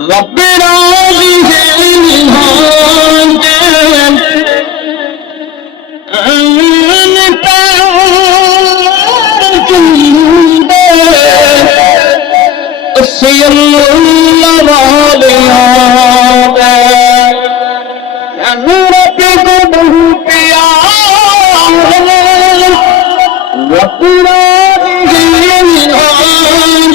رب راضی ہے نہان اسی اللہ والیاں رب کو بہو پیار رب راضی ہے نہان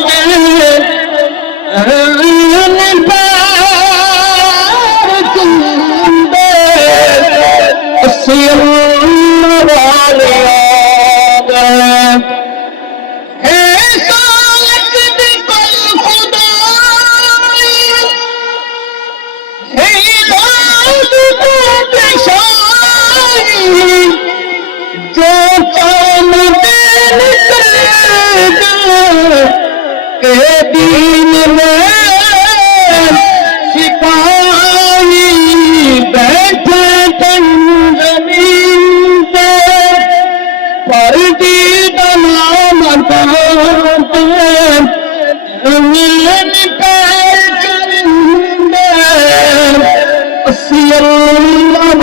اسی اللہ والیاں دین میں سپاہی بیٹھے تن زمین پہ پردید نام کرتے زمین پہ چرندے اسی اللہ